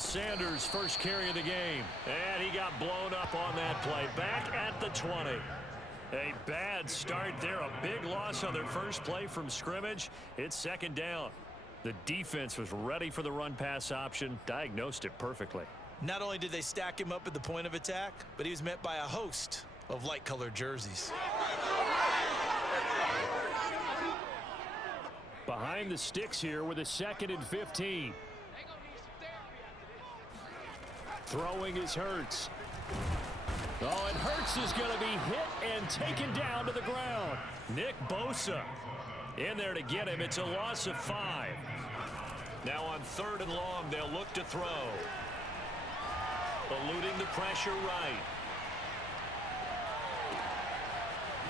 Miles Sanders' first carry of the game. And he got blown up on that play. Back at the 20. A bad start there. A big loss on their first play from scrimmage. It's second down. The defense was ready for the run-pass option. Diagnosed it perfectly. Not only did they stack him up at the point of attack, but he was met by a host of light-colored jerseys. Behind the sticks here with a 2nd and 15. Throwing is Hurts. Oh, and Hurts is going to be hit and taken down to the ground. Nick Bosa in there to get him. It's a loss of 5. Now on 3rd and long, they'll look to throw. Eluding the pressure right.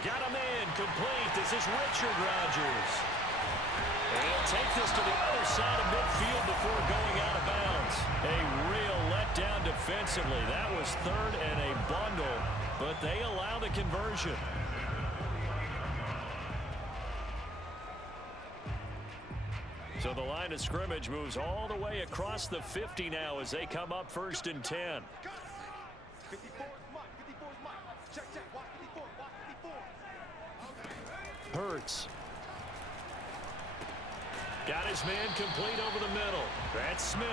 Got a man complete. This is Richard Rodgers. And he'll take this to the other side of midfield before going out of bounds. A real letdown defensively. That was 3rd and a bundle, but they allow the conversion. So the line of scrimmage moves all the way across the 50 now as they come up 1st and 10. Hurts. Got his man complete over the middle. That's Smith.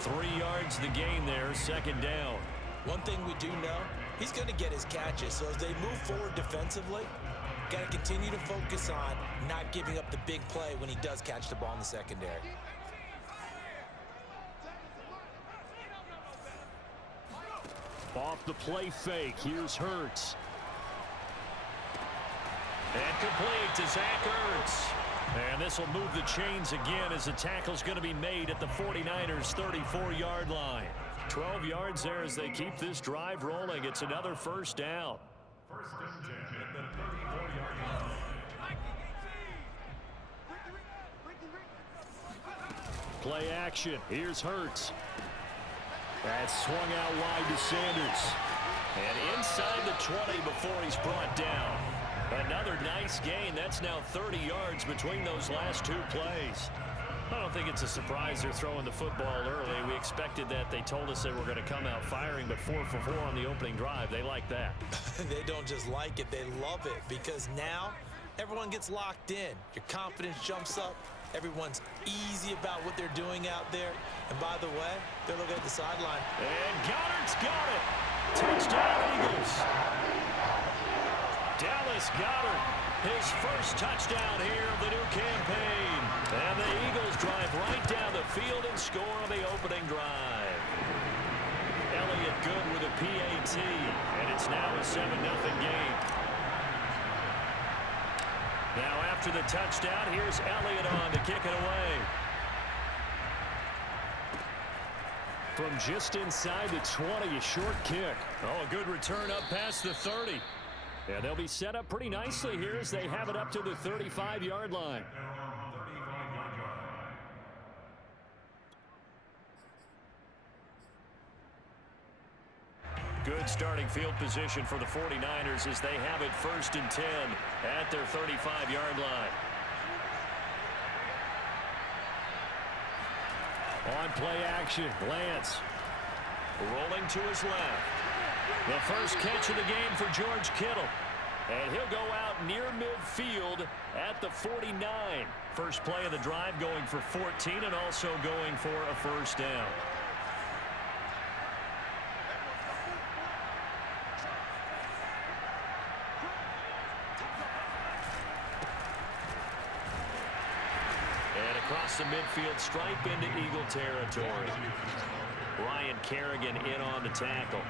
3 yards the gain there, 2nd down. One thing we do know, he's going to get his catches. So as they move forward defensively, got to continue to focus on not giving up the big play when he does catch the ball in the secondary. Off the play fake, here's Hurts. And complete to Zach Ertz. And this will move the chains again as the tackle's going to be made at the 49ers' 34-yard line. 12 yards there as they keep this drive rolling. It's another 1st down. Play action. Here's Hurts. That's swung out wide to Sanders. And inside the 20 before he's brought down. Another nice gain. That's now 30 yards between those last 2 plays. I don't think it's a surprise they're throwing the football early. We expected that. They told us they were going to come out firing, but 4 for 4 on the opening drive. They like that. They don't just like it. They love it because now everyone gets locked in. Your confidence jumps up. Everyone's easy about what they're doing out there. And by the way, they're looking at the sideline. And Goddard's got it. Touchdown, Eagles. Dallas Goedert, his first touchdown here of the new campaign. And the Eagles drive right down the field and score on the opening drive. Elliott good with a PAT, and it's now a 7-0 game. Now after the touchdown, here's Elliott on to kick it away. From just inside the 20, a short kick. Oh, a good return up past the 30. Yeah, they'll be set up pretty nicely here as they have it up to the 35-yard line. Good starting field position for the 49ers as they have it 1st and 10 at their 35-yard line. On play action, Lance rolling to his left. The first catch of the game for George Kittle. And he'll go out near midfield at the 49. First play of the drive going for 14 and also going for a 1st down. And across the midfield stripe into Eagle territory. Ryan Kerrigan in on the tackle.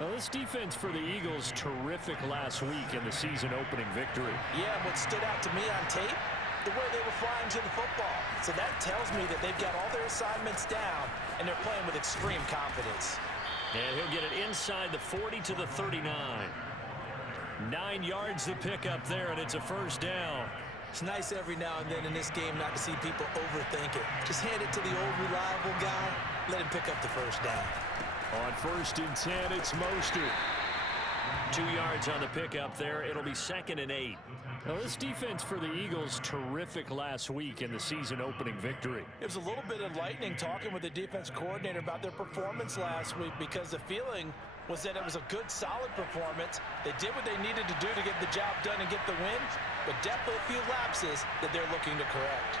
Well, this defense for the Eagles, terrific last week in the season-opening victory. Yeah, what stood out to me on tape, the way they were flying to the football. So that tells me that they've got all their assignments down, and they're playing with extreme confidence. And he'll get it inside the 40 to the 39. 9 yards to pick up there, and it's a 1st down. It's nice every now and then in this game not to see people overthink it. Just hand it to the old reliable guy, let him pick up the 1st down. On 1st and 10, it's Mostert. 2 yards on the pickup there. It'll be 2nd and 8. Well, this defense for the Eagles, terrific last week in the season-opening victory. It was a little bit enlightening talking with the defense coordinator about their performance last week because the feeling was that it was a good, solid performance. They did what they needed to do to get the job done and get the win, but definitely a few lapses that they're looking to correct.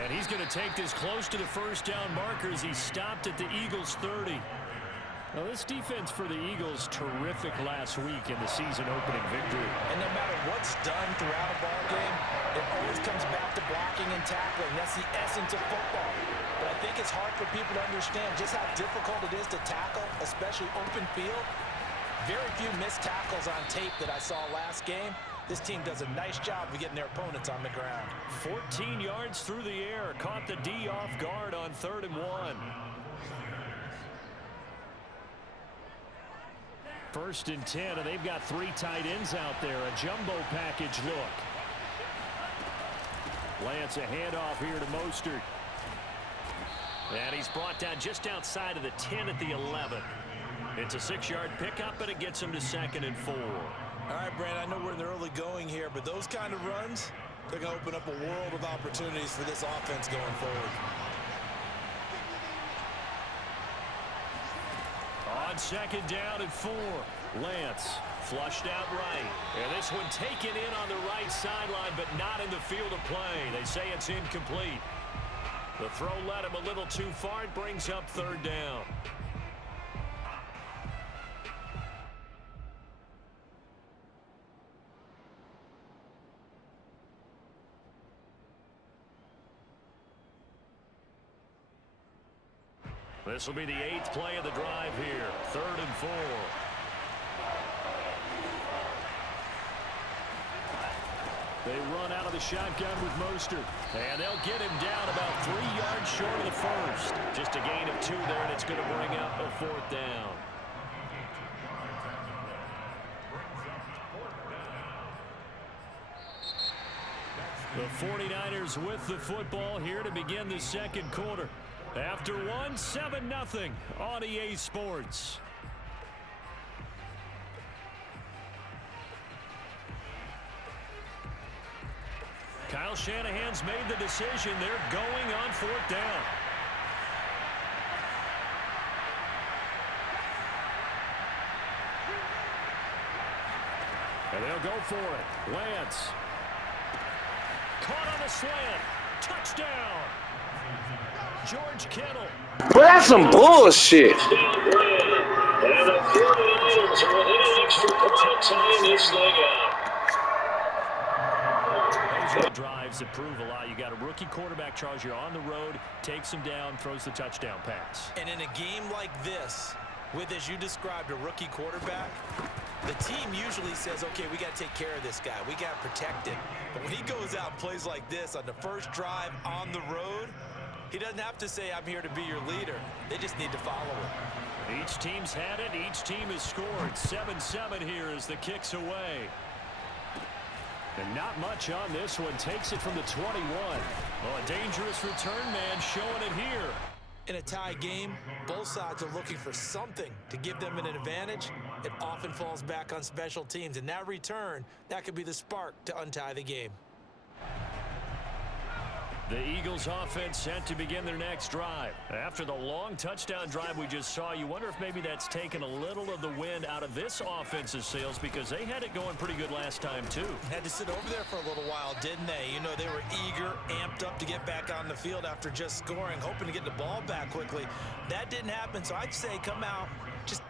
And he's going to take this close to the first down marker as he stopped at the Eagles' 30. Well, this defense for the Eagles, terrific last week in the season-opening victory. And no matter what's done throughout a ball game, it always comes back to blocking and tackling. That's the essence of football. But I think it's hard for people to understand just how difficult it is to tackle, especially open field. Very few missed tackles on tape that I saw last game. This team does a nice job of getting their opponents on the ground. 14 yards through the air. Caught the D off guard on 3rd and 1. 1st and 10, and they've got 3 tight ends out there. A jumbo package look. Lance, a handoff here to Mostert. And he's brought down just outside of the 10 at the 11. It's a 6-yard pickup, and it gets him to 2nd and 4. All right, Brandon, I know we're in the early going here, but those kind of runs, they're going to open up a world of opportunities for this offense going forward. On 2nd down and 4, Lance flushed out right. And this one taken in on the right sideline, but not in the field of play. They say it's incomplete. The throw led him a little too far. It brings up 3rd down. This will be the 8th play of the drive here. 3rd and 4. They run out of the shotgun with Mostert. And they'll get him down about 3 yards short of the first. Just a gain of 2 there, and it's going to bring up a 4th down. The 49ers with the football here to begin the 2nd quarter. After 1, 7-0 on EA Sports. Kyle Shanahan's made the decision. They're going on 4th down. And they'll go for it. Lance. Caught on a slant. Touchdown. George Kittle. Well, that's some bullshit. And the 49ers are within an extra point, tying this thing up. Those are the drives that prove a lot. You got a rookie quarterback, Charles. You're on the road, takes him down, throws the touchdown pass. And in a game like this, with, as you described, a rookie quarterback, the team usually says, okay, we got to take care of this guy. We got to protect him. But when he goes out and plays like this on the first drive on the road, he doesn't have to say, I'm here to be your leader. They just need to follow him. Each team's had it. Each team has scored. 7-7 here as the kick's away. And not much on this one. Takes it from the 21. Well, a dangerous return man showing it here. In a tie game, both sides are looking for something to give them an advantage. It often falls back on special teams. And that return, that could be the spark to untie the game. The Eagles offense set to begin their next drive. After the long touchdown drive we just saw, you wonder if maybe that's taken a little of the wind out of this offense's sails because they had it going pretty good last time too. Had to sit over there for a little while, didn't they? You know, they were eager, amped up to get back on the field after just scoring, hoping to get the ball back quickly. That didn't happen, so I'd say come out, just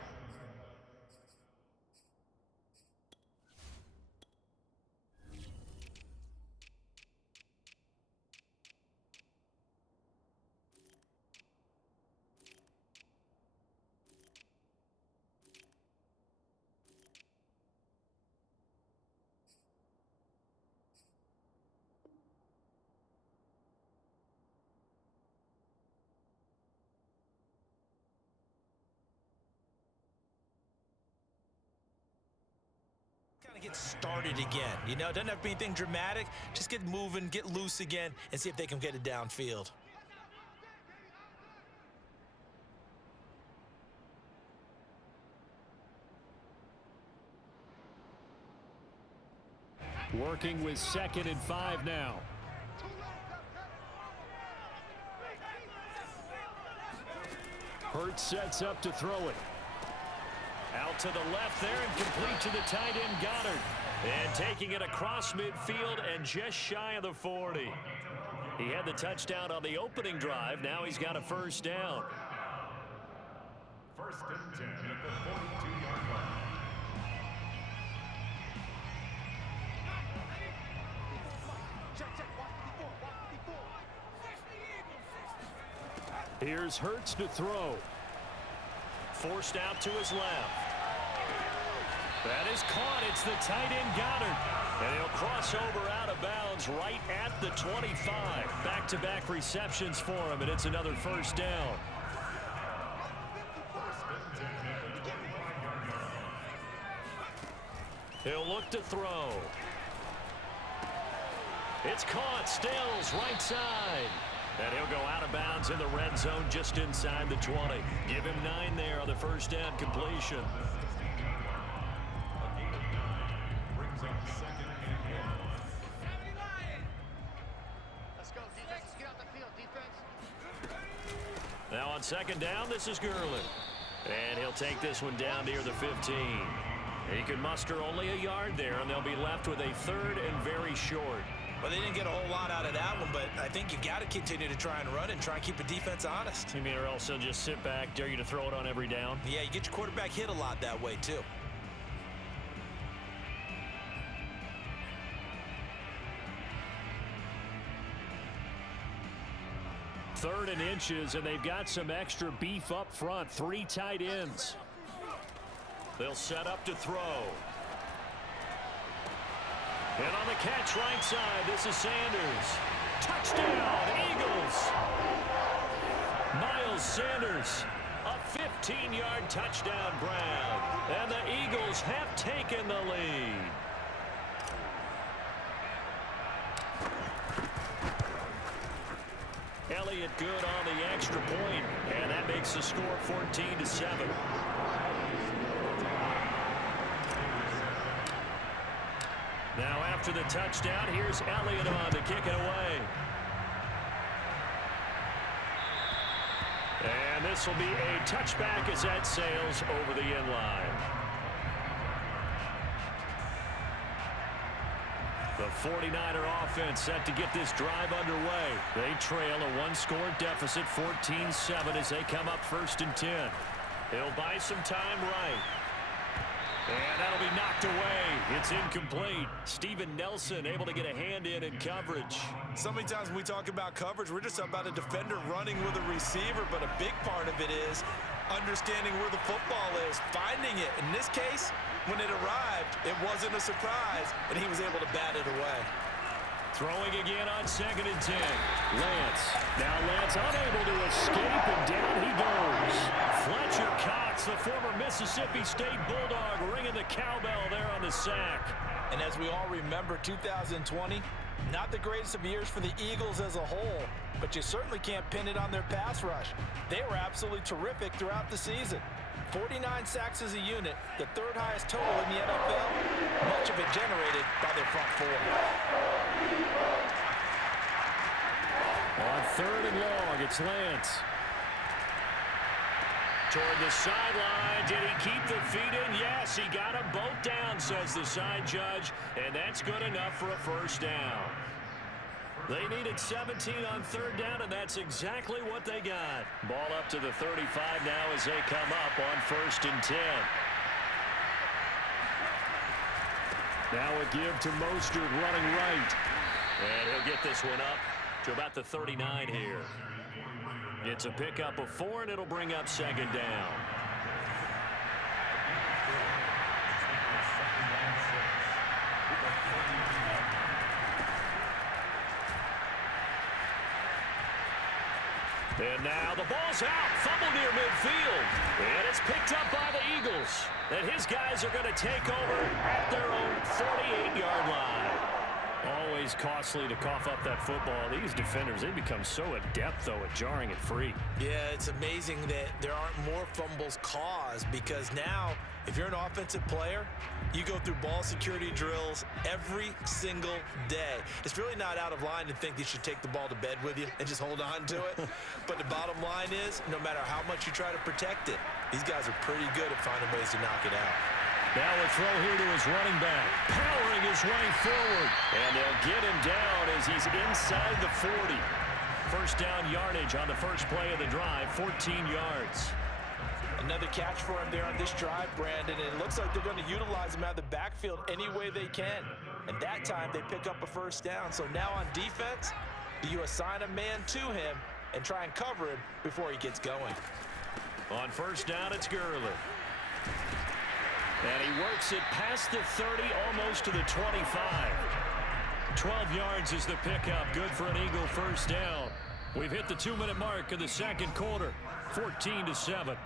get started again. You know, it doesn't have to be anything dramatic. Just get moving, get loose again, and see if they can get it downfield. Working with 2nd and 5 now. Hurts sets up to throw it. Out to the left there and complete to the tight end Goddard. And taking it across midfield and just shy of the 40. He had the touchdown on the opening drive. Now he's got a first down. 1st and 10 at the 42-yard line. Here's Hurts to throw. Forced out to his left. That is caught. It's the tight end Goddard. And he'll cross over out of bounds right at the 25. Back-to-back receptions for him, and it's another first down. He'll look to throw. It's caught. Stills right side. And he'll go out of bounds in the red zone just inside the 20. Give him 9 there on the first down completion. Brings up 2nd and 1. Let's go, defense. Let's get out the field, defense. Now on 2nd down, this is Gurley. And he'll take this one down near the 15. He can muster only a yard there, and they'll be left with a 3rd and very short. Well, they didn't get a whole lot out of that one, but I think you got to continue to try and run and try and keep the defense honest. You mean or else they'll just sit back, dare you to throw it on every down? Yeah, you get your quarterback hit a lot that way, too. Third and inches, and they've got some extra beef up front. 3 tight ends. They'll set up to throw. And on the catch right side, this is Sanders. Touchdown, Eagles. Miles Sanders, a 15-yard touchdown grab. And the Eagles have taken the lead. Elliott good on the extra point, and that makes the score 14-7. Now after the touchdown, here's Elliott on to kick it away. And this will be a touchback as that sails over the end line. The 49er offense set to get this drive underway. They trail a 1-score deficit, 14-7 as they come up 1st and 10. He'll buy some time right. And that'll be knocked away. It's incomplete. Steven Nelson able to get a hand in coverage. So many times when we talk about coverage, we're just about a defender running with a receiver, but a big part of it is understanding where the football is, finding it. In this case, when it arrived, it wasn't a surprise, and he was able to bat it away. Throwing again on 2nd and 10. Lance. Now Lance unable to escape, and down he goes. Fletcher Cox, the former Mississippi State Bulldog, ringing the cowbell there on the sack. And as we all remember, 2020, not the greatest of years for the Eagles as a whole, but you certainly can't pin it on their pass rush. They were absolutely terrific throughout the season. 49 sacks as a unit, the 3rd highest total in the NFL, much of it generated by their front 4. On 3rd and long, it's Lance. Toward the sideline, did he keep the feet in? Yes, he got them both down, says the side judge, and that's good enough for a first down. They needed 17 on 3rd down, and that's exactly what they got. Ball up to the 35 now as they come up on 1st and 10. Now a give to Mostert running right. And he'll get this one up to about the 39 here. It's a pickup of 4, and it'll bring up 2nd down. And now the ball's out. Fumble near midfield. And it's picked up by the Eagles. And his guys are going to take over at their own 48-yard line. Always costly to cough up that football. These defenders, they become so adept, though, at jarring it free. Yeah, it's amazing that there aren't more fumbles caused, because now, if you're an offensive player, you go through ball security drills every single day. It's really not out of line to think you should take the ball to bed with you and just hold on to it. But the bottom line is, no matter how much you try to protect it, these guys are pretty good at finding ways to knock it out. Now a throw here to his running back, powering his way forward. And they'll get him down as he's inside the 40. First down yardage on the first play of the drive, 14 yards. Another catch for him there on this drive, Brandon. And it looks like they're going to utilize him out of the backfield any way they can. And that time they pick up a first down. So now on defense, do you assign a man to him and try and cover him before he gets going? On first down, it's Gurley. And he works it past the 30, almost to the 25. 12 yards is the pickup. Good for an Eagle first down. We've hit the 2-minute mark of the second quarter. 14-7.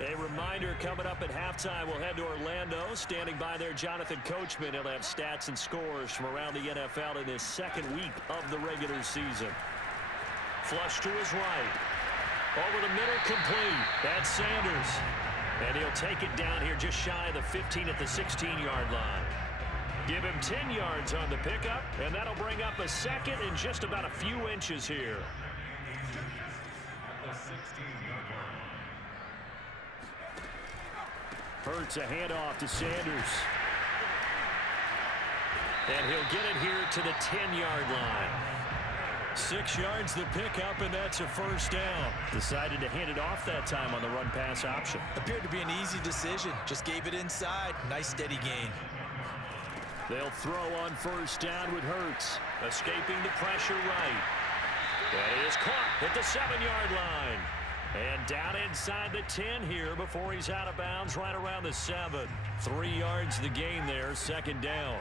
A reminder, coming up at halftime, we'll head to Orlando. Standing by there, Jonathan Coachman. He'll have stats and scores from around the NFL in his second week of the regular season. Flush to his right. Over the middle, complete. That's Sanders. And he'll take it down here just shy of the 15 at the 16-yard line. Give him 10 yards on the pickup, and that'll bring up a second in just about a few inches here. Hurts a handoff to Sanders. And he'll get it here to the 10-yard line. 6 yards the pickup, and that's a first down. Decided to hand it off that time on the run-pass option. Appeared to be an easy decision. Just gave it inside. Nice steady gain. They'll throw on first down with Hurts. Escaping the pressure right. That is caught at the 7-yard line. And down inside the 10 here before he's out of bounds right around the 7. 3 yards the gain there, second down.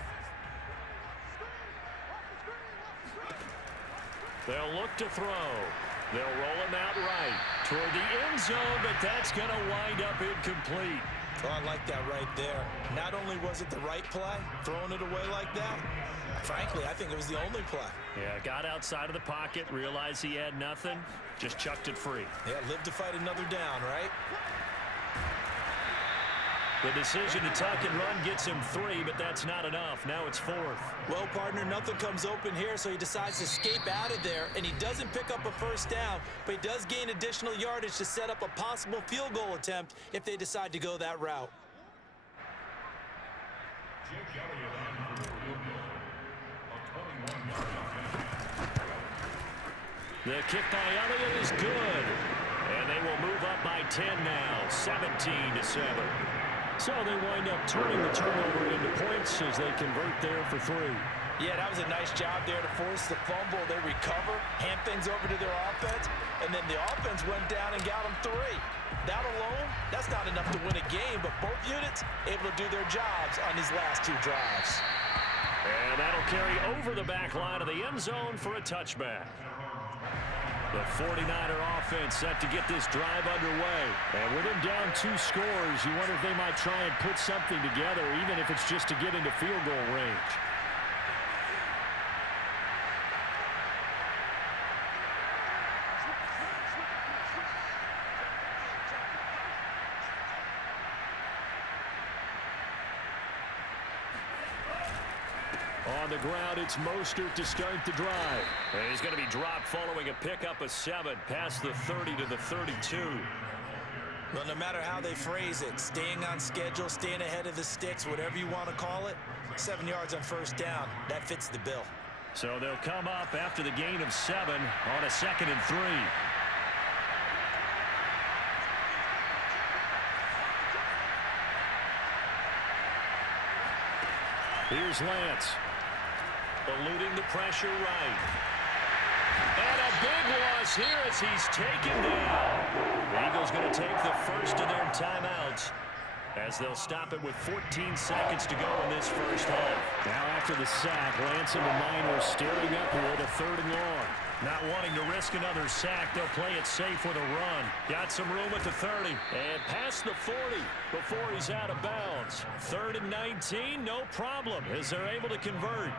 They'll look to throw. They'll roll him out right toward the end zone, but that's going to wind up incomplete. Oh, I like that right there. Not only was it the right play, throwing it away like that, frankly, I think it was the only play. Yeah, got outside of the pocket, realized he had nothing, just chucked it free. Yeah, live to fight another down, right? The decision to tuck and run gets him 3, but that's not enough. Now it's 4th. Well, partner, nothing comes open here, so he decides to escape out of there, and he doesn't pick up a first down, but he does gain additional yardage to set up a possible field goal attempt if they decide to go that route. The kick by Elliott is good. And they will move up by 10 now, 17-7. So they wind up turning the turnover into points as they convert there for 3. Yeah, that was a nice job there to force the fumble. They recover, hand things over to their offense, and then the offense went down and got them 3. That alone, that's not enough to win a game, but both units able to do their jobs on these last 2 drives. And that'll carry over the back line of the end zone for a touchback. The 49er offense set to get this drive underway. And with him down 2 scores, you wonder if they might try and put something together, even if it's just to get into field goal range. On the ground, it's Mostert to start the drive. And he's going to be dropped following a pickup of 7 past the 30 to the 32. Well, no matter how they phrase it, staying on schedule, staying ahead of the sticks, whatever you want to call it, 7 yards on first down, that fits the bill. So they'll come up after the gain of 7 on a 2nd and 3. Here's Lance. Eluding the pressure right. And a big loss here as he's taken down. The Eagles going to take the first of their timeouts. as they'll stop it with 14 seconds to go in this first half. Now after the sack, Lance and the Niners staring upward a 3rd and long. Not wanting to risk another sack, they'll play it safe with a run. Got some room at the 30 and past the 40 before he's out of bounds. 3rd and 19, no problem as they're able to convert.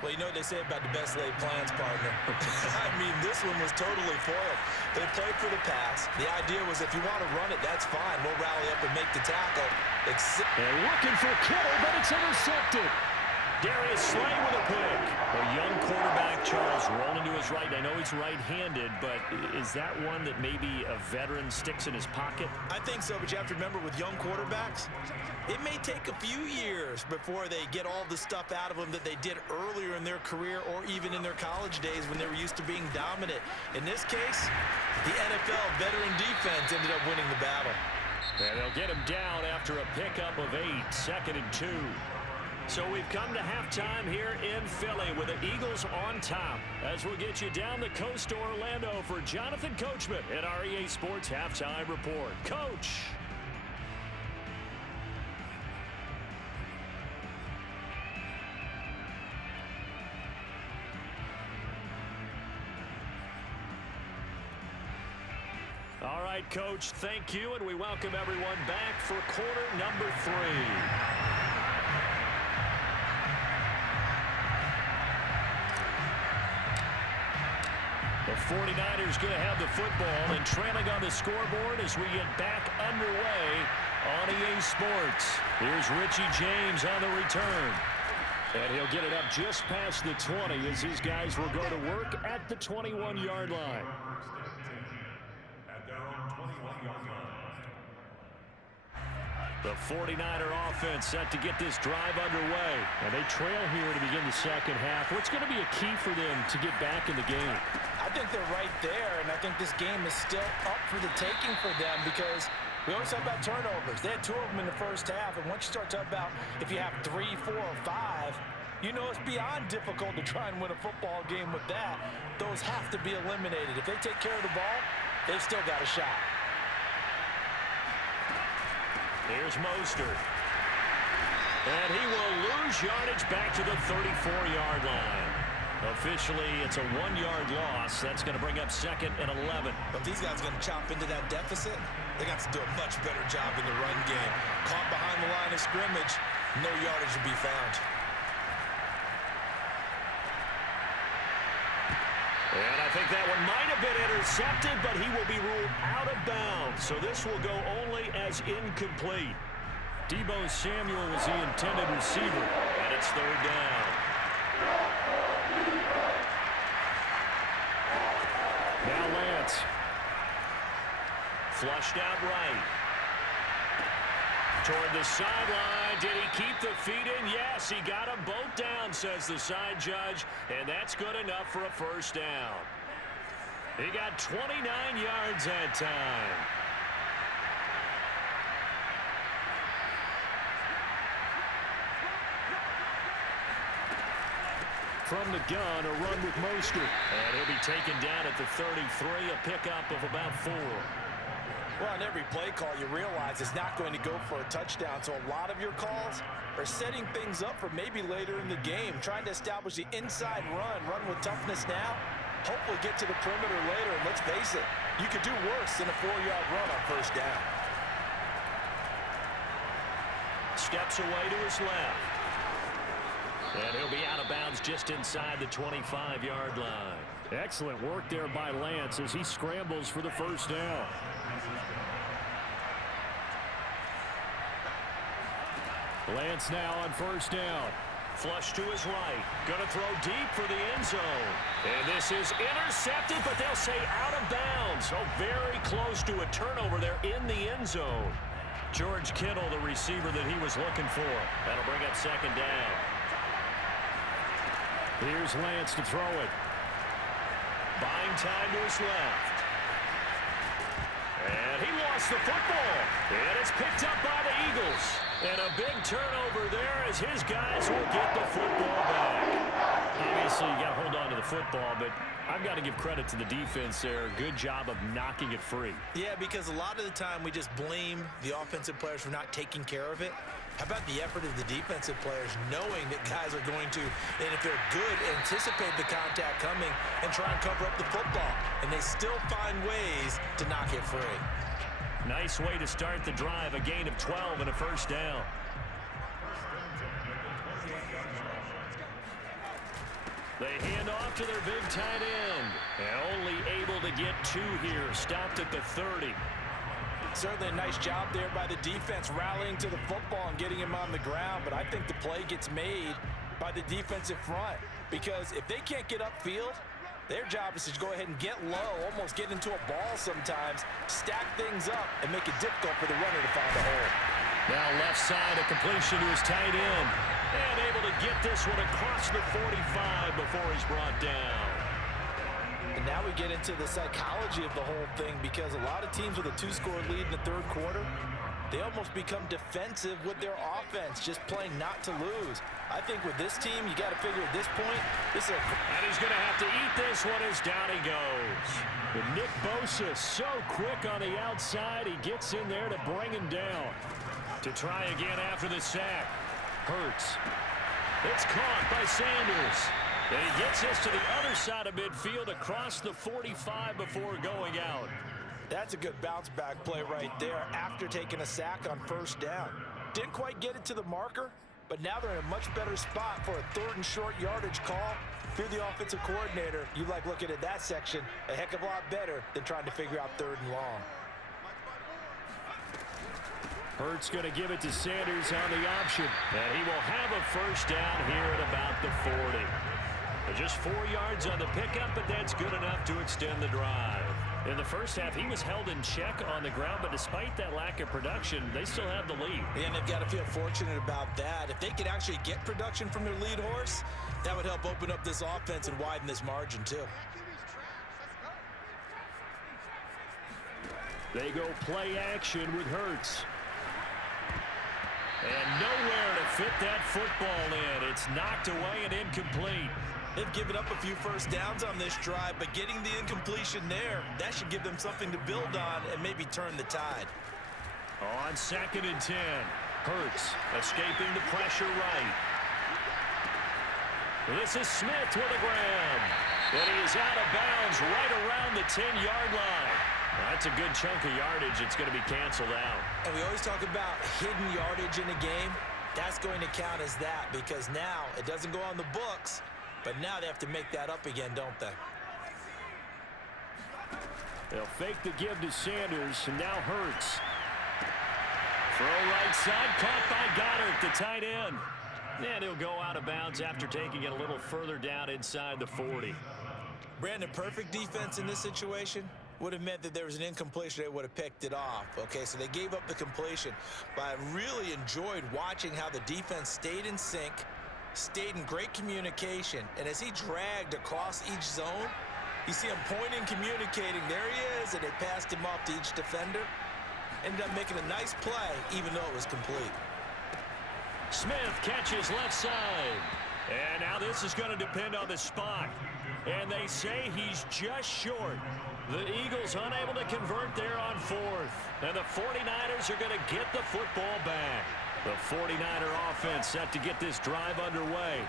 Well, you know what they say about the best laid plans, partner. I mean, this one was totally foiled. They played for the pass. The idea was if you want to run it, that's fine. We'll rally up and make the tackle. And looking for Kittle, but it's intercepted. Darius Slay with a pick. A young quarterback, Charles, rolling to his right. I know he's right-handed, but is that one that maybe a veteran sticks in his pocket? I think so, but you have to remember with young quarterbacks, it may take a few years before they get all the stuff out of them that they did earlier in their career or even in their college days when they were used to being dominant. In this case, the NFL veteran defense ended up winning the battle. And they'll get him down after a pickup of 8, 2nd and 2. So we've come to halftime here in Philly with the Eagles on top as we'll get you down the coast to Orlando for Jonathan Coachman at our EA Sports Halftime Report. Coach. All right, Coach, thank you, and we welcome everyone back for quarter number 3. The 49ers going to have the football and trailing on the scoreboard as we get back underway on EA Sports. Here's Richie James on the return. And he'll get it up just past the 20 as his guys will go to work at the 21-yard line. At their own 21-yard line. The 49er offense set to get this drive underway. And they trail here to begin the second half. What's going to be a key for them to get back in the game? I think they're right there, and I think this game is still up for the taking for them because we always talk about turnovers. They had 2 of them in the first half, and once you start talking about if you have 3, 4, or 5, you know it's beyond difficult to try and win a football game with that. Those have to be eliminated. If they take care of the ball, they've still got a shot. Here's Mostert. And he will lose yardage back to the 34-yard line. Officially, it's a 1-yard loss. That's going to bring up 2nd and 11. But these guys are going to chop into that deficit. They got to do a much better job in the run game. Caught behind the line of scrimmage, no yardage to be found. And I think that one might have been intercepted, but he will be ruled out of bounds. So this will go only as incomplete. Deebo Samuel was the intended receiver, and it's 3rd down. Now Lance. Flushed out right. Toward the sideline. Did he keep the feet in? Yes, he got them both down, says the side judge. And that's good enough for a 1st down. He got 29 yards that time. From the gun, a run with Mostert. And he'll be taken down at the 33, a pickup of about 4. Well, on every play call, you realize it's not going to go for a touchdown. So a lot of your calls are setting things up for maybe later in the game, trying to establish the inside run with toughness now, hopefully get to the perimeter later. And let's face it, you could do worse than a 4-yard run on 1st down. Steps away to his left. And he'll be out of bounds just inside the 25-yard line. Excellent work there by Lance as he scrambles for the 1st down. Lance now on 1st down. Flush to his right. Gonna throw deep for the end zone. And this is intercepted, but they'll say out of bounds. Oh, very close to a turnover there in the end zone. George Kittle, the receiver that he was looking for. That'll bring up 2nd down. Here's Lance to throw it. Buying time to his left. And he lost the football. And it's picked up by the Eagles. And a big turnover there as his guys will get the football back. Obviously, you got to hold on to the football, but I've got to give credit to the defense there. Good job of knocking it free. Yeah, because a lot of the time we just blame the offensive players for not taking care of it. How about the effort of the defensive players knowing that guys are going to, and if they're good, anticipate the contact coming and try and cover up the football. And they still find ways to knock it free. Nice way to start the drive. A gain of 12 and a first down. They hand off to their big tight end. And only able to get 2 here. Stopped at the 30. Certainly a nice job there by the defense rallying to the football and getting him on the ground. But I think the play gets made by the defensive front. Because if they can't get upfield, their job is to go ahead and get low, almost get into a ball sometimes, stack things up, and make it difficult for the runner to find a hole. Now left side, a completion to his tight end. And able to get this one across the 45 before he's brought down. And now we get into the psychology of the whole thing, because a lot of teams with a 2-score lead in the third quarter, they almost become defensive with their offense, just playing not to lose. I think with this team, you got to figure at this point, this is and he's going to have to eat this one as down he goes. But Nick Bosa so quick on the outside, he gets in there to bring him down. To try again after the sack. Hurts. It's caught by Sanders. And he gets this to the other side of midfield across the 45 before going out. That's a good bounce back play right there after taking a sack on first down. Didn't quite get it to the marker, but now they're in a much better spot for a 3rd and short yardage call. If you're the offensive coordinator, you like looking at that section a heck of a lot better than trying to figure out 3rd and long. Hurts going to give it to Sanders on the option. And he will have a first down here at about the 40. Just 4 yards on the pickup, but that's good enough to extend the drive. In the first half, he was held in check on the ground, but despite that lack of production, they still have the lead. And they've got to feel fortunate about that. If they could actually get production from their lead horse, that would help open up this offense and widen this margin too. They go play action with Hurts. And nowhere to fit that football in. It's knocked away and incomplete. They've given up a few first downs on this drive, but getting the incompletion there, that should give them something to build on and maybe turn the tide. On 2nd and 10, Hurts escaping the pressure right. This is Smith with a grab. And he is out of bounds right around the 10-yard line. That's a good chunk of yardage. It's going to be canceled out. And we always talk about hidden yardage in a game. That's going to count as that, because now it doesn't go on the books, but now they have to make that up again, don't they? They'll fake the give to Sanders, and now Hurts. Throw right side, caught by Goddard, the tight end. And he'll go out of bounds after taking it a little further down inside the 40. Brandon, perfect defense in this situation would have meant that there was an incompletion. They would have picked it off. Okay, so they gave up the completion. But I really enjoyed watching how the defense stayed in sync, stayed in great communication. And as he dragged across each zone, you see him pointing, communicating. There he is, and they passed him off to each defender. Ended up making a nice play, even though it was complete. Smith catches left side. And now this is going to depend on the spot. And they say he's just short. The Eagles unable to convert there on 4th. And the 49ers are going to get the football back. The 49er offense set to get this drive underway.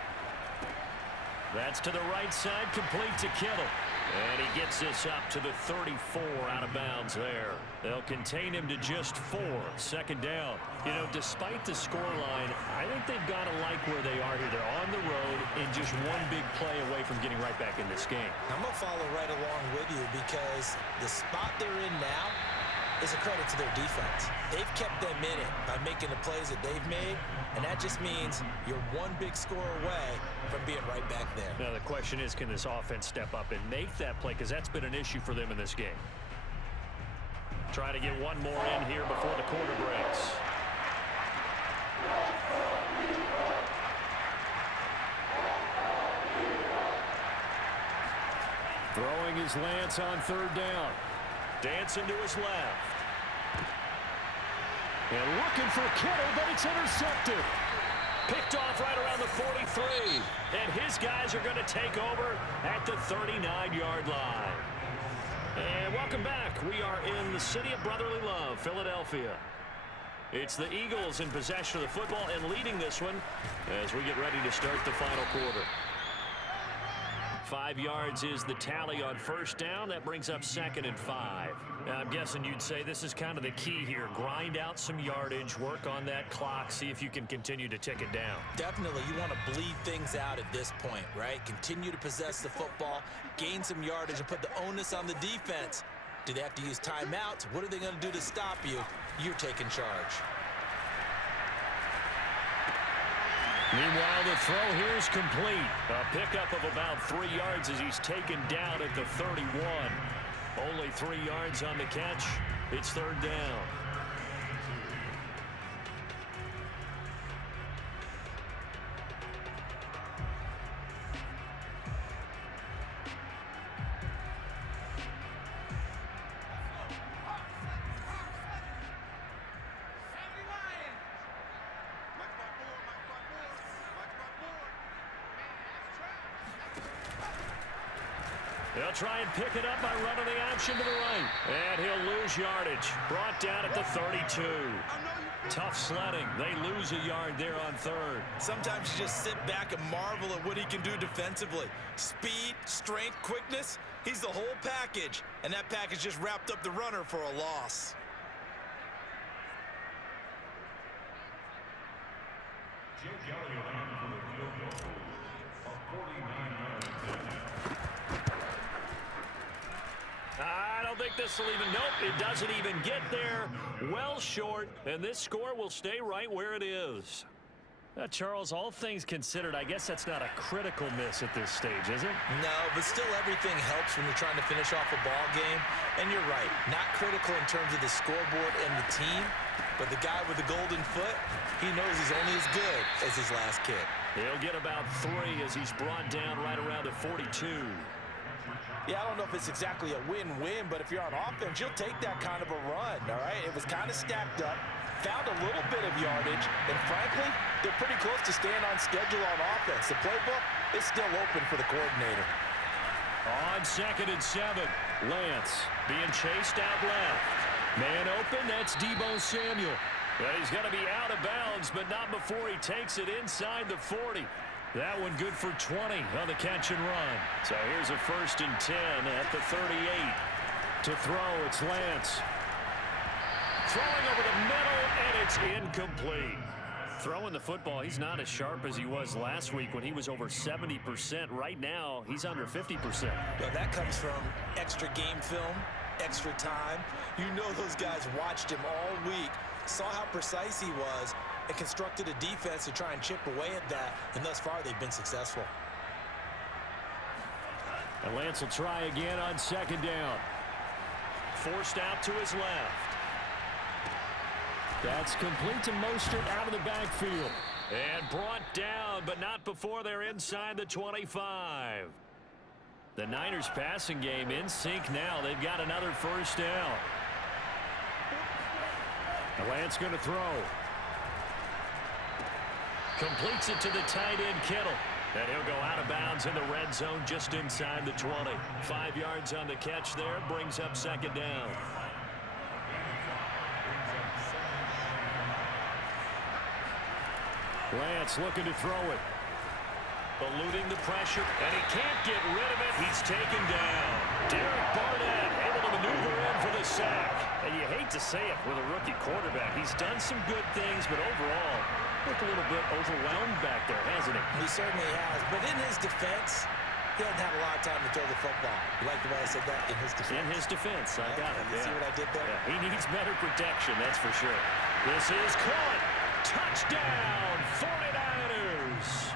That's to the right side, complete to Kittle. And he gets this up to the 34 out of bounds there. They'll contain him to just 4, 2nd down. You know, despite the scoreline, I think they've got to like where they are here. They're on the road and just one big play away from getting right back in this game. I'm going to follow right along with you, because the spot they're in now is a credit to their defense. They've kept them in it by making the plays that they've made, and that just means you're one big score away from being right back there. Now the question is, can this offense step up and make that play, because that's been an issue for them in this game. Try to get one more in here before the quarter breaks. Throwing his Lance on 3rd down. Dancing to his left. And looking for Kittle, but it's intercepted. Picked off right around the 43. And his guys are going to take over at the 39-yard line. And welcome back. We are in the city of brotherly love, Philadelphia. It's the Eagles in possession of the football and leading this one as we get ready to start the final quarter. 5 yards is the tally on first down. That brings up 2nd and 5. Now, I'm guessing you'd say this is kind of the key here. Grind out some yardage, work on that clock, see if you can continue to tick it down. Definitely, you want to bleed things out at this point, right? Continue to possess the football, gain some yardage, and put the onus on the defense. Do they have to use timeouts? What are they going to do to stop you? You're taking charge. Meanwhile, the throw here is complete. A pickup of about 3 yards as he's taken down at the 31. Only 3 yards on the catch. It's 3rd down. They'll try and pick it up by running the option to the right. And he'll lose yardage. Brought down at the 32. Tough sledding. They lose a yard there on 3rd. Sometimes you just sit back and marvel at what he can do defensively. Speed, strength, quickness. He's the whole package. And that package just wrapped up the runner for a loss. Joe Kelly aligned for the field goal of 49 yards. I don't think this will even, nope, it doesn't even get there. Well short, and this score will stay right where it is. Charles, all things considered, I guess that's not a critical miss at this stage, is it? No, but still everything helps when you're trying to finish off a ball game. And you're right, not critical in terms of the scoreboard and the team, but the guy with the golden foot, he knows he's only as good as his last kick. He'll get about 3 as he's brought down right around the 42. Yeah, I don't know if it's exactly a win-win, but if you're on offense, you'll take that kind of a run, all right? It was kind of stacked up, found a little bit of yardage, and frankly, they're pretty close to staying on schedule on offense. The playbook is still open for the coordinator. On 2nd and 7, Lance being chased out left. Man open, that's Deebo Samuel. But he's going to be out of bounds, but not before he takes it inside the 40. That one good for 20 on the catch and run. So here's a 1st and 10 at the 38. To throw, it's Lance. Throwing over the middle, and it's incomplete. Throwing the football, he's not as sharp as he was last week when he was over 70%. Right now, he's under 50%. Well, that comes from extra game film, extra time. You know those guys watched him all week, saw how precise he was, and constructed a defense to try and chip away at that, and thus far they've been successful. And Lance will try again on 2nd down. Forced out to his left. That's complete to Mostert out of the backfield. And brought down, but not before they're inside the 25. The Niners passing game in sync now. They've got another 1st down. And Lance going to throw. Completes it to the tight end, Kittle. And he'll go out of bounds in the red zone just inside the 20. 5 yards on the catch there. Brings up 2nd down. Lance looking to throw it. Eluding the pressure, and he can't get rid of it. He's taken down. Derek Barnett able to maneuver in for the sack. And you hate to say it with a rookie quarterback. He's done some good things, but overall, looked a little bit overwhelmed back there, hasn't he? He certainly has, but in his defense, he hasn't had a lot of time to throw the football. You like the way I said that? In his defense. In his defense, I got it. You see what I did there? Yeah, he needs better protection, that's for sure. This is caught. Touchdown, 49ers.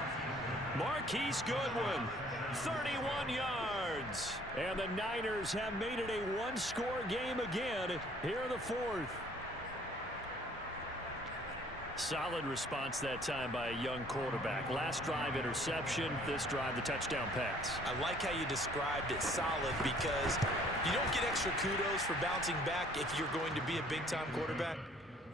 Marquise Goodwin, 31 yards. And the Niners have made it a one-score game again here in the 4th. Solid response that time by a young quarterback. Last drive, interception. This drive, the touchdown pass. I like how you described it, solid, because you don't get extra kudos for bouncing back if you're going to be a big-time quarterback.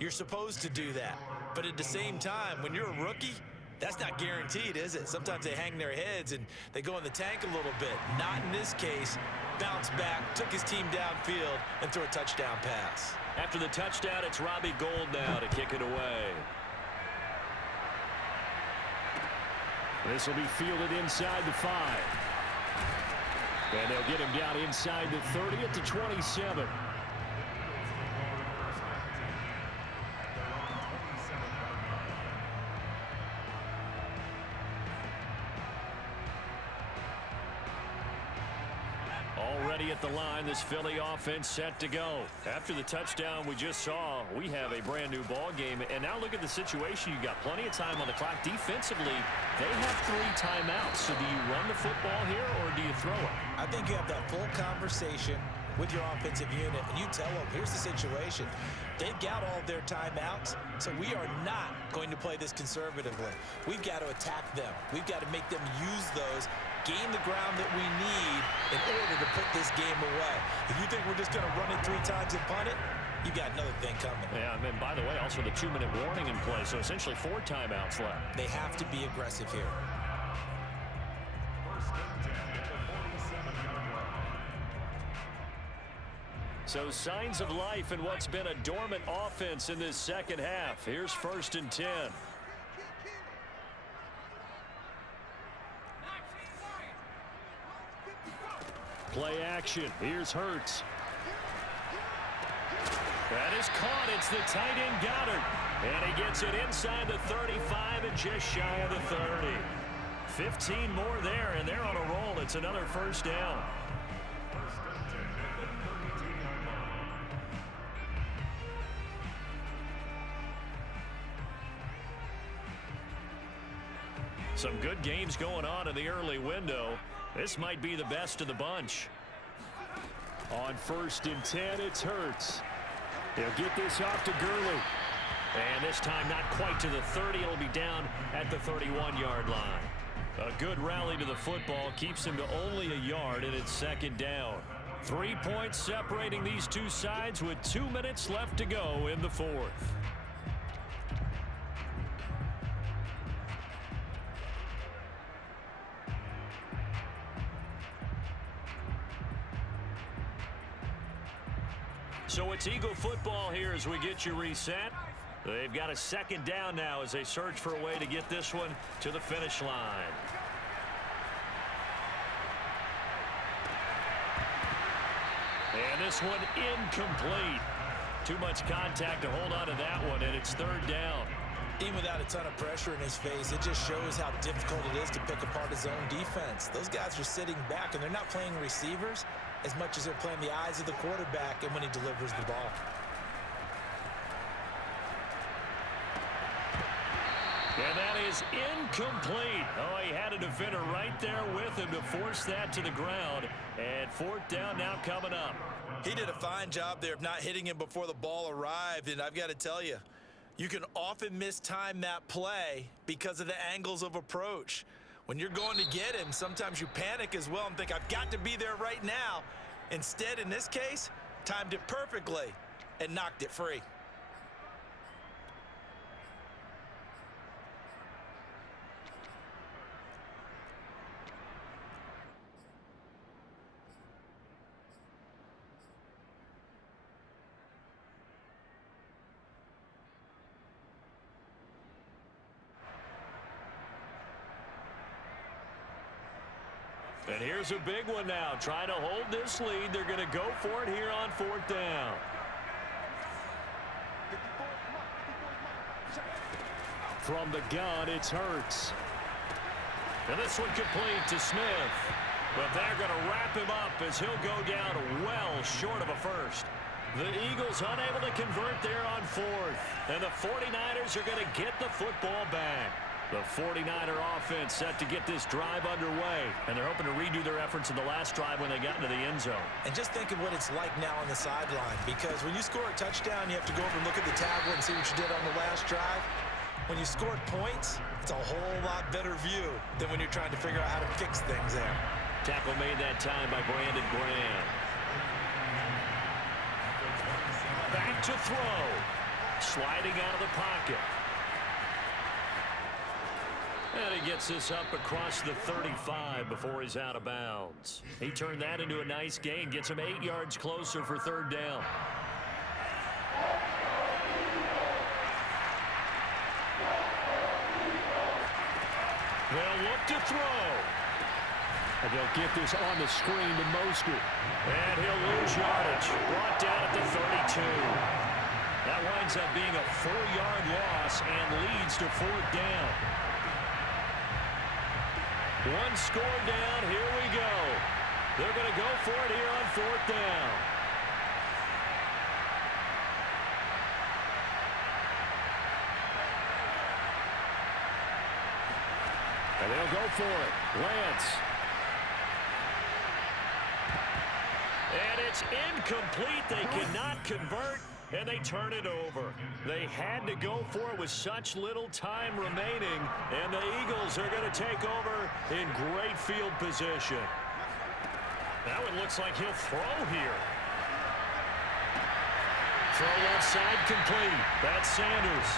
You're supposed to do that. But at the same time, when you're a rookie, you got to be able to bounce back. And that's what the Niners did. They got off to a slow start, but they got back on track. And they got the ball in the end zone. And that's what you want to see. That's not guaranteed, is it? Sometimes they hang their heads and they go in the tank a little bit. Not in this case. Bounced back, took his team downfield, and threw a touchdown pass. After the touchdown, it's Robbie Gould now to kick it away. This will be fielded inside the 5. And they'll get him down inside the 30 at the 27. Already at the line, this Philly offense set to go. After the touchdown we just saw, we have a brand new ball game. And now look at the situation. You've got plenty of time on the clock. Defensively, they have 3 timeouts. So do you run the football here or do you throw it? I think you have that full conversation with your offensive unit, and you tell them, here's the situation. They've got all their timeouts, so we are not going to play this conservatively. We've got to attack them. We've got to make them use those, gain the ground that we need in order to put this game away. If you think we're just going to run it 3 times and punt it, you got another thing coming. Yeah, and by the way, also the 2-minute warning in play, so essentially 4 timeouts left. They have to be aggressive here. So signs of life in what's been a dormant offense in this second half. Here's 1st and 10. Play action. Here's Hurts. That is caught. It's the tight end Goddard. And he gets it inside the 35 and just shy of the 30. 15 more there, and they're on a roll. It's another 1st down. Some good games going on in the early window. This might be the best of the bunch. On 1st and 10, it's Hurts. He'll get this off to Gurley. And this time not quite to the 30. It'll be down at the 31-yard line. A good rally to the football keeps him to only a yard, and it's 2nd down. 3 points separating these two sides with 2 minutes left to go in the 4th. So it's Eagle football here as we get you reset. They've got a 2nd down now as they search for a way to get this one to the finish line. And this one incomplete. Too much contact to hold on to that one, and it's 3rd down. Even without a ton of pressure in his face, it just shows how difficult it is to pick apart his own defense. Those guys are sitting back, and they're not playing receivers as much as they're playing the eyes of the quarterback and when he delivers the ball. And that is incomplete. Oh, he had a defender right there with him to force that to the ground. And 4th down now coming up. He did a fine job there of not hitting him before the ball arrived, and I've got to tell you, you can often mistime that play because of the angles of approach. When you're going to get him, sometimes you panic as well and think, I've got to be there right now. Instead, in this case, timed it perfectly and knocked it free. And here's a big one now. Trying to hold this lead. They're going to go for it here on 4th down. From the gun, it's Hurts. And this one complete to Smith. But they're going to wrap him up as he'll go down well short of a first. The Eagles unable to convert there on 4th. And the 49ers are going to get the football back. The 49er offense set to get this drive underway, and they're hoping to redo their efforts in the last drive when they got into the end zone. And just think of what it's like now on the sideline, because when you score a touchdown, you have to go over and look at the tablet and see what you did on the last drive. When you scored points, it's a whole lot better view than when you're trying to figure out how to fix things there. Tackle made that time by Brandon Graham. Back to throw. Sliding out of the pocket. And he gets this up across the 35 before he's out of bounds. He turned that into a nice gain, gets him 8 yards closer for third down. They'll look to throw. And they'll get this on the screen to Mostert. And he'll lose yardage. Brought down at the 32. That winds up being a 4-yard loss and leads to fourth down. One score down. Here we go. They're going to go for it here on fourth down. And they'll go for it. Lance. And it's incomplete. They cannot convert, and they turn it over. They had to go for it with such little time remaining, and the Eagles are going to take over in great field position. Now it looks like he'll throw here. Throw left side complete. That's Sanders.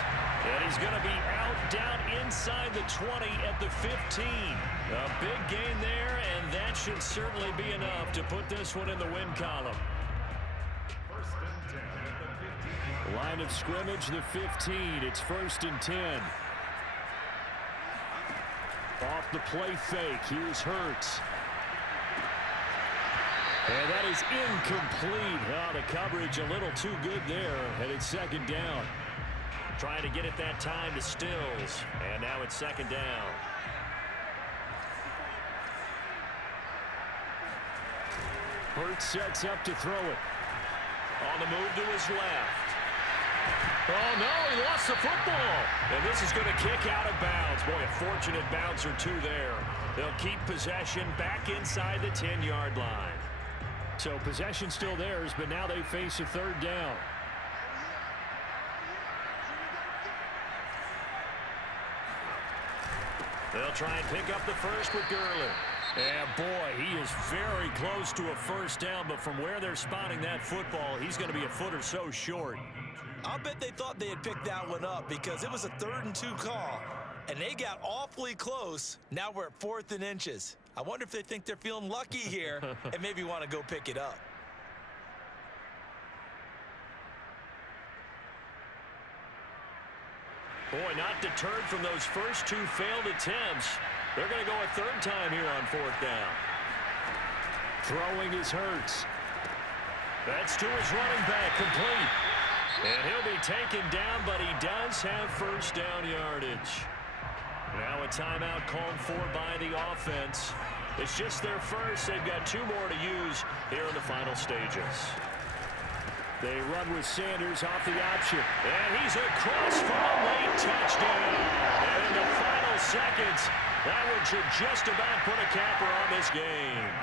And he's going to be out down inside the 20 at the 15. A big gain there, and that should certainly be enough to put this one in the win column. Line of scrimmage, the 15. It's 1st and 10. Off the play fake. Here's Hurts. And that is incomplete. Oh, the coverage a little too good there. And it's 2nd down. Trying to get it that time to Stills. And now it's 2nd down. Hurts sets up to throw it. On the move to his left. Oh, no, he lost the football. And this is going to kick out of bounds. Boy, a fortunate bounce or two there. They'll keep possession back inside the 10-yard line. So possession still theirs, but now they face a 3rd down. They'll try and pick up the first with Gurley. And, boy, he is very close to a 1st down, but from where they're spotting that football, he's going to be a foot or so short. I'll bet they thought they had picked that one up because it was a 3rd and 2 call, and they got awfully close. Now we're at 4th and inches. I wonder if they think they're feeling lucky here and maybe want to go pick it up. Boy, not deterred from those first 2 failed attempts. They're going to go a 3rd time here on 4th down. Throwing is Hurts. That's to his running back, complete. And he'll be taken down, but he does have 1st down yardage. Now a timeout called for by the offense. It's just their first. They've got 2 more to use here in the final stages. They run with Sanders off the option. And he's across for a late touchdown. And in the final seconds, that one should just about put a capper on this game.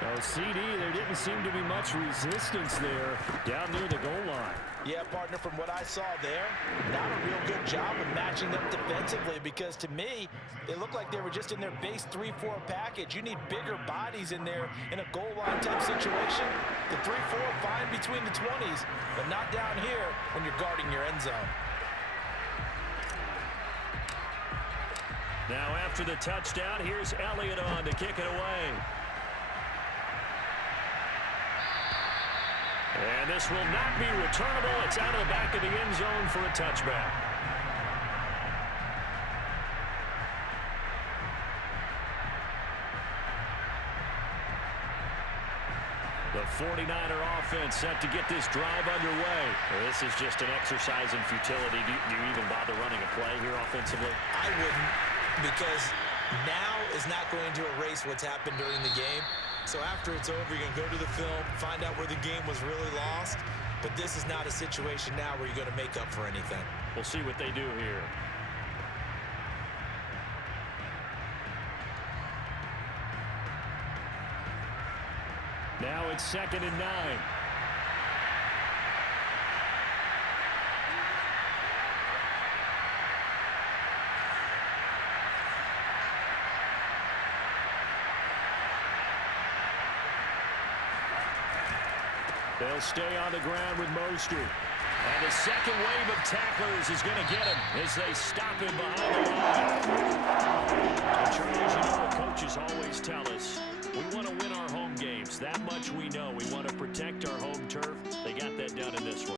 So CD, there didn't seem to be much resistance there down near the goal line. Yeah, partner, from what I saw there, not a real good job of matching up defensively because to me, they looked like they were just in their base 3-4 package. You need bigger bodies in there in a goal line type situation. The 3-4 fine between the 20s, but not down here when you're guarding your end zone. Now after the touchdown, here's Elliott on to kick it away. And this will not be returnable. It's out of the back of the end zone for a touchback. The 49er offense set to get this drive underway. This is just an exercise in futility. Do you even bother running a play here offensively? I wouldn't, because now is not going to erase what's happened during the game. So after it's over, you're going to go to the film, find out where the game was really lost. But this is not a situation now where you're going to make up for anything. We'll see what they do here. Now it's 2nd and 9. They'll stay on the ground with Mostert. And the second wave of tacklers is going to get him as they stop him behind the line. And Charles, you know what coaches always tell us. We want to win our home games. That much we know. We want to protect our home turf. They got that done in this one.